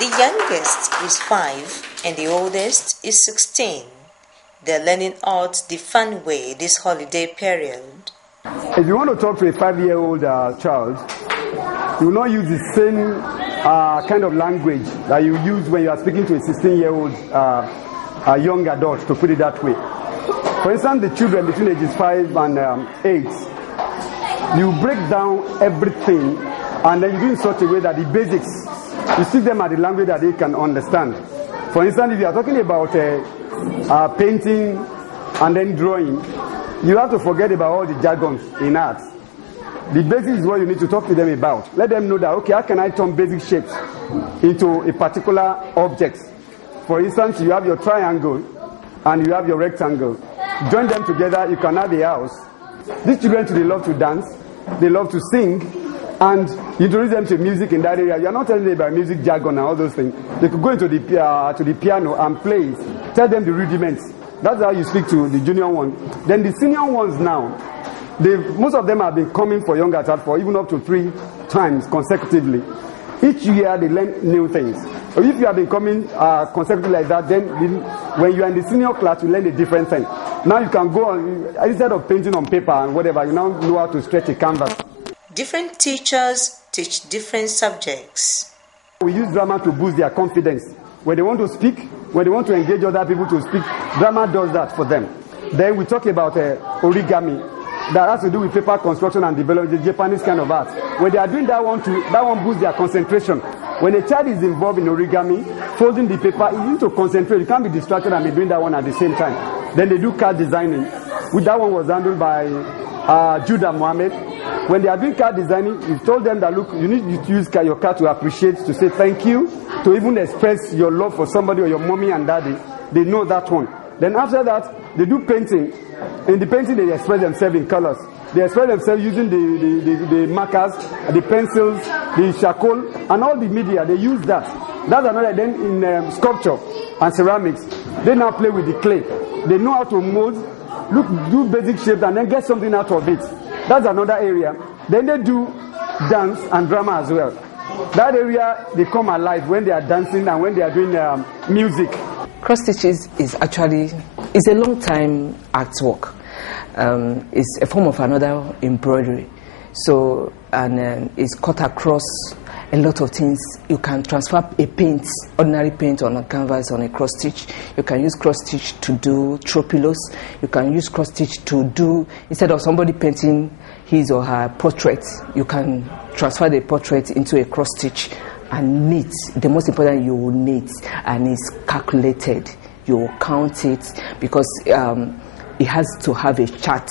The youngest is 5 and the oldest is 16. They're learning out the fun way this holiday period. If you want to talk to a 5-year-old child, you will not use the same kind of language that you use when you are speaking to a 16-year-old young adult, to put it that way. For instance, the children between ages 5 and 8, you break down everything and then you do it in such a way that the basics, you speak them at the language that they can understand. For instance, if you are talking about painting and then drawing, you have to forget about all the jargons in art. The basics is what you need to talk to them about. Let them know that, okay, how can I turn basic shapes into a particular object? For instance, you have your triangle and you have your rectangle. Join them together, you can have a house. These children, they love to dance, they love to sing, and you introduce them to music in that area. You are not telling them about music jargon and all those things. They could go into the piano and play it. Tell them the rudiments. That's how you speak to the junior one. Then the senior ones now, most of them have been coming for young adults for even up to 3 times consecutively. Each year they learn new things. So if you have been coming consecutively like that, then when you are in the senior class, you learn a different thing. Now you can go on, instead of painting on paper and whatever, you now know how to stretch a canvas. Different teachers teach different subjects. We use drama to boost their confidence. When they want to speak, when they want to engage other people to speak, drama does that for them. Then we talk about origami. That has to do with paper construction and development, the Japanese kind of art. When they are doing that one too, that one boosts their concentration. When a child is involved in origami, folding the paper, you need to concentrate. You can't be distracted and be doing that one at the same time. Then they do card designing. That one was handled by Mohammed. When they are doing card designing, you told them that, look, you need to use your card to appreciate, to say thank you, to even express your love for somebody or your mommy and daddy. They know that one. Then after that, they do painting. In the painting, they express themselves in colors. They express themselves using the markers, the pencils, the charcoal, and all the media. They use that. That's another. Then in sculpture and ceramics, they now play with the clay. They know how to mold, do basic shapes, and then get something out of it. That's another area. Then they do dance and drama as well. That area, they come alive when they are dancing and when they are doing music. Cross stitches is a long time artwork. It's a form of another embroidery. So, and it's cut across a lot of things. You can transfer a paint, ordinary paint on a canvas on a cross stitch. You can use cross stitch to do throw pillows. You can use cross stitch to do, instead of somebody painting his or her portrait, you can transfer the portrait into a cross stitch and knit. The most important, you will knit, and it's calculated. You will count it, because it has to have a chart.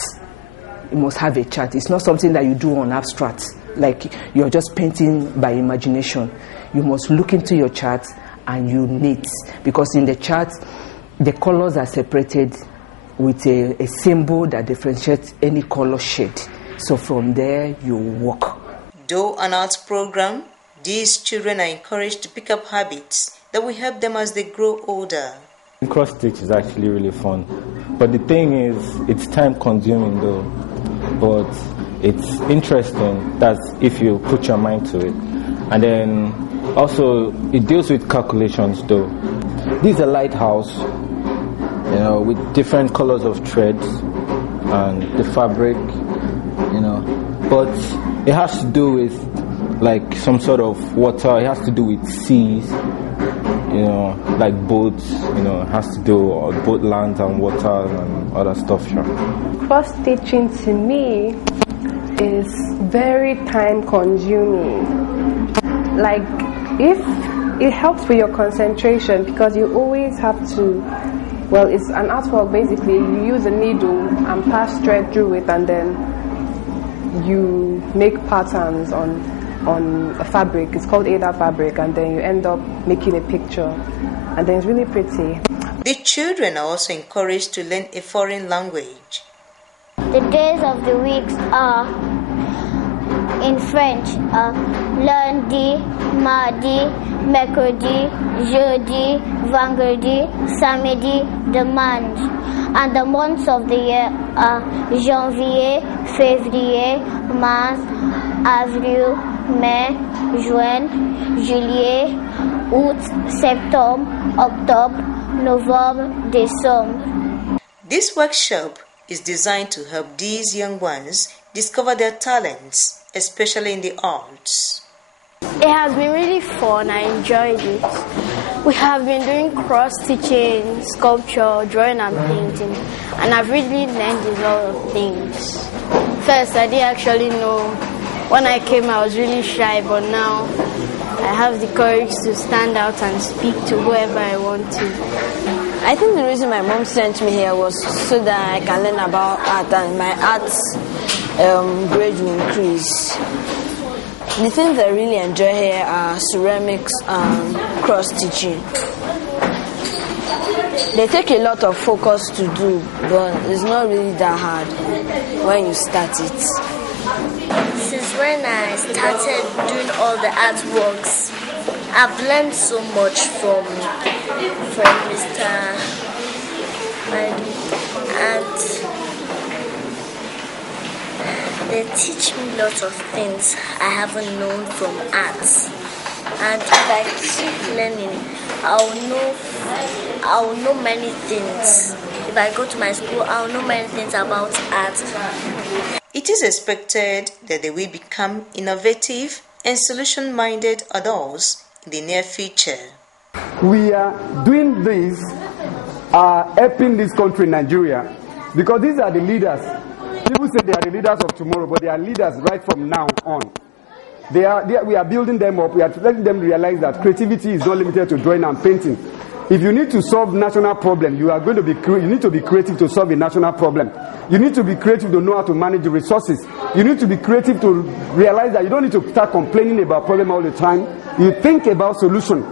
It must have a chart. It's not something that you do on abstract, like you're just painting by imagination. You must look into your chart and you knit, because in the chart, the colors are separated with a symbol that differentiates any color shade. So from there, you work. Though an arts program, these children are encouraged to pick up habits that will help them as they grow older. Cross stitch is actually really fun, but the thing is, it's time consuming though, but it's interesting. That's if you put your mind to it. And then also it deals with calculations though. This is a lighthouse, with different colors of threads and the fabric, but it has to do with like some sort of water. It has to do with seas, like boats, it has to do with both land and water and other stuff. Cross stitching to me is very time consuming. Like, if it helps with your concentration, because you always have to, well, it's an artwork basically. You use a needle and pass thread through it, and then you make patterns on a fabric. It's called Ada fabric, and then you end up making a picture, and then it's really pretty. The children are also encouraged to learn a foreign language. The days of the weeks are, in French, lundi, mardi, mercredi, jeudi, vendredi, samedi, dimanche. And the months of the year are janvier, février, mars, avril, mai, juin, juillet, août, septembre, octobre, novembre, décembre. This workshop is designed to help these young ones discover their talents, especially in the arts. It has been really fun. I enjoyed it. We have been doing cross-stitching, sculpture, drawing and painting, and I've really learned a lot of things. First, I didn't actually know. When I came, I was really shy, but now I have the courage to stand out and speak to whoever I want to. I think the reason my mom sent me here was so that I can learn about art and my art grade will increase. The things I really enjoy here are ceramics and cross-stitching. They take a lot of focus to do, but it's not really that hard when you start it. Since when I started doing all the artworks, I've learned so much from Mr. and they teach me lots of things I haven't known from arts. And if I keep learning, I'll know many things. If I go to my school, I'll know many things about art. It is expected that they will become innovative and solution-minded adults in the near future. We are doing this, helping this country, Nigeria, because these are the leaders. People say they are the leaders of tomorrow, but they are leaders right from now on. We are building them up. We are letting them realize that creativity is not limited to drawing and painting. If you need to solve national problem, you need to be creative to solve a national problem. You need to be creative to know how to manage the resources. You need to be creative to realize that you don't need to start complaining about problem all the time. You think about solution.